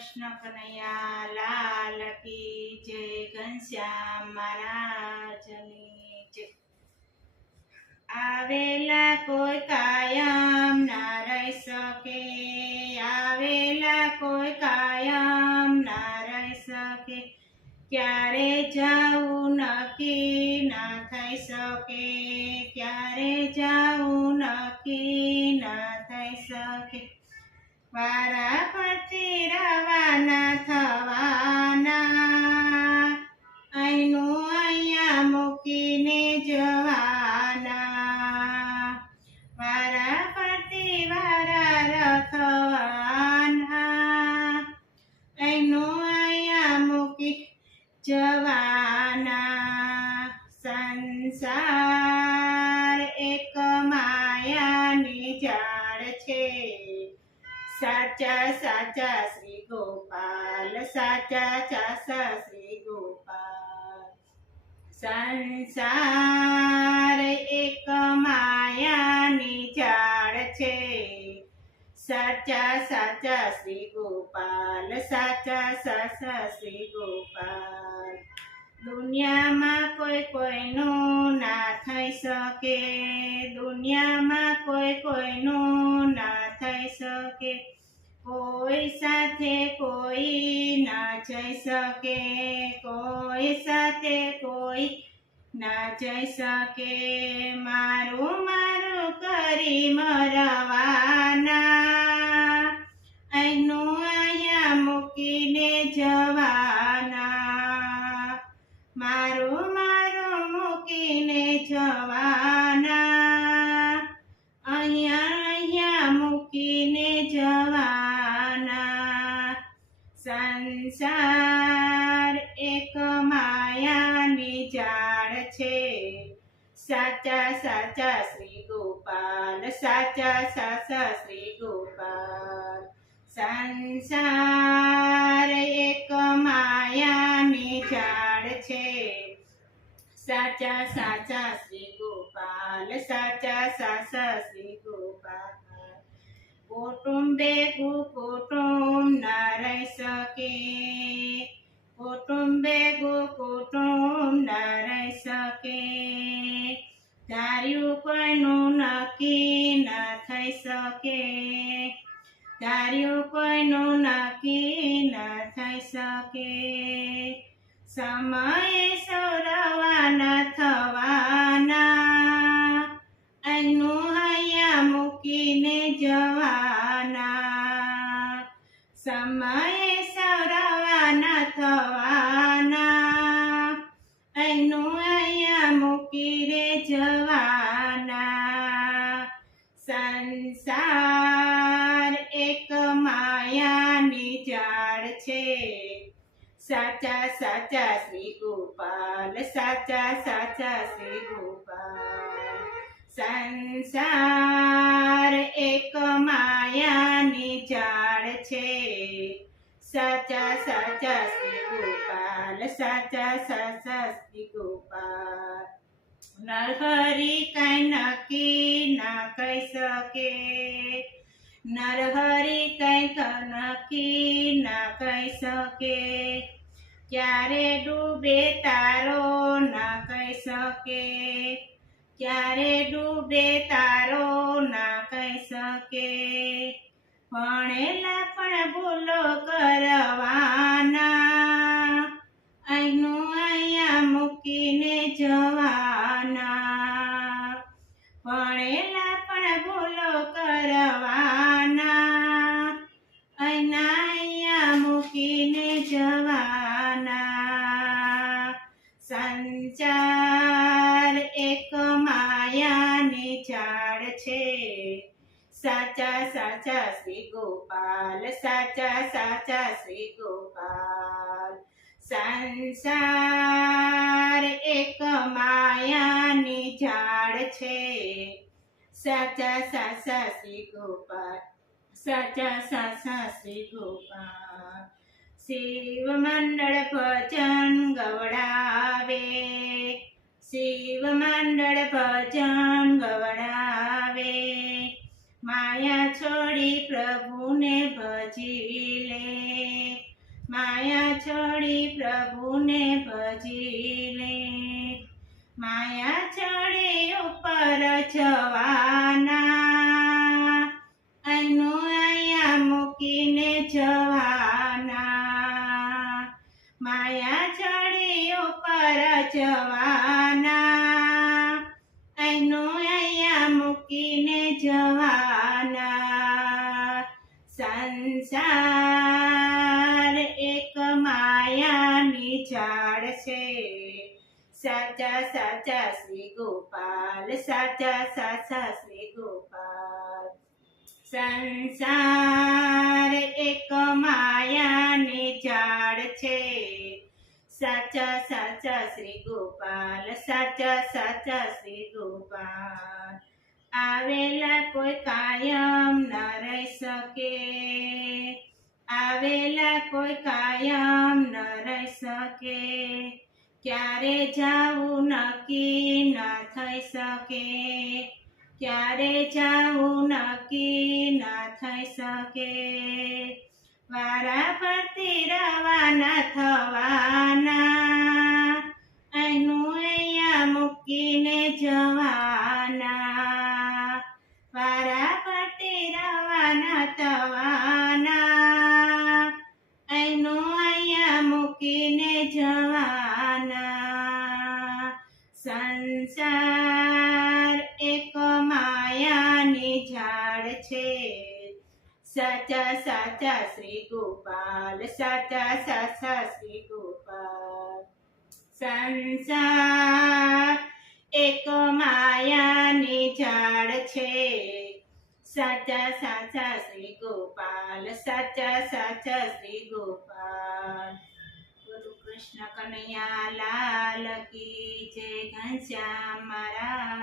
કૃષ્ણ કનૈયા લાલ કી જય, ઘનશ્યામ મહારાજની જય। આવેલા કોઈ કાયમ ના રહી શકે, આવેલા કોઈ કાયમ ના રહી શકે, ક્યારે જાવું નક્કી ના થઈ શકે, ક્યારે જાવું નક્કી ના થઈ શકે, વારા ફરતી રવાના થવાના, અહીંનું અહીંયા મૂકીને જવાના, વારા ફરતી વારા રખવાના, અહીંનું અહીંયા મૂકી જવાના। સંસાર એક માયાની જાળ છે, સાચા સાચા શ્રી ગોપાલ, સાચા સાચા શ્રી ગોપાલ। સંસાર એક માયાની જાળ છે, સાચા સાચા શ્રી ગોપાલ, સાચા સાચા શ્રી ગોપાલ। દુનિયામાં કોઈ કોઈનું ના થઈ શકે, દુનિયામાં કોઈ કોઈનું ના થઈ શકે, કોઈ સાથે કોઈ ના જઈ શકે, કોઈ સાથે કોઈ ના જઈ શકે, મારું મારું કરી મરવાના, અહીંનું અહીંયા મૂકીને જવાના, મારું મારું મૂકીને જવાના, અહીંયા અહીંયા મૂકીને જવાના। સંસાર એક માયાની જાળ છે, સાચા સાચા શ્રી ગોપાલ, સાચા સાચા શ્રી ગોપાલ। સંસાર એક માયાની જાળ છે, સાચા સાચા શ્રી ગોપાલ, સાચા સાચા શ્રી ગોપાલ। કુટુંબે કુટુંબ ના રહી શકે, કુટુંબે કુટુંબ ના રહી શકે, ધાર્યું કોઈનું નક્કી ના થઈ શકે, ધાર્યું કોઈનું નક્કી ના થઈ શકે, સમયે સૌ રવાના થવાના, અહીંનું અહીંયા મૂકીને જવાના, સમયે સૌ રવાના થવાના, અહીંનું અહીંયા મૂકીને જવાના। સંસાર એક માયાની જાળ છે, સાચા સાચા શ્રી ગોપાલ, સાચા સાચા શ્રી ગોપાલ। સંસાર એક માયાની જાળ છે, સાચા સાચા શ્રી ગોપાલ, સાચા સાચા શ્રી ગોપાલ। નરહરિ કઈ નક્કી ના કહી શકે, નરહરિ કઈ નક્કી ના કહી શકે, ક્યારે ડૂબે તારો ના કહી શકે, ક્યારે ડૂબે તારો ના કહી શકે, ભણેલા પણ ભૂલો કરવાના, અહીંનું અહીંયા મૂકીને જવાના, ભણેલા પણ ભૂલો કરવાના, અહીંના અહીંયા મૂકીને જવાના। સંસાર એક માયાની જાળ છે, સાચા સાચા શ્રી ગોપાલ, સાચા સાચા શ્રી ગોપાલ। સંસાર એક માયાની જાળ છે, સાચા સાચા શ્રી ગોપાલ, સાચા સાચા શ્રી ગોપાલ। શિવ મંડળ ભજન ગવડાવે, શિવ મંડળ ભજન ગવડાવે, માયા છોડી પ્રભુને ભજી લે, માયા છોડી પ્રભુને ભજી લે માયા છોડી ઉપર જવાના અહીંનું અહીંયા મૂકીને જવાના માયા છોડી ઉપર જવાના અહીંનું અહીંયા મૂકીને જવાના સંસાર એક માયાની ઝાડ છે સાચા સાચા શ્રી ગોપાલ સાચા સાચા શ્રી ગોપાલ સંસાર એક માયાની ઝાડ છે સાચા સાચા શ્રી ગોપાલ સાચા સાચા શ્રી ગોપાલ આવેલા કોઈ કાયમ ન રહી શકે આવેલા કોઈ કાયમ ન રહી શકે ક્યારે જાવું નક્કી ન થઈ શકે ક્યારે જાવું નક્કી ન થઈ શકે વારા ફરતી રવાના થવાના અહીંનું અહીંયા મૂકીને જવાના વારા ફરતી રવાના થવાના અહીંનું અહીંયા મૂકીને જવાના સંસાર એક માયાની ઝાડ છે સાચા સાચા શ્રી ગોપાલ સાચા સાચા શ્રી ગોપાલ સંસાર એક માયાની ઝાડ છે સાચા સાચા શ્રી ગોપાલ સાચા સાચા શ્રી ગોપાલ ગુરુ કૃષ્ણ કનૈયા લાલ કી જય ઘનશ્યામ મારા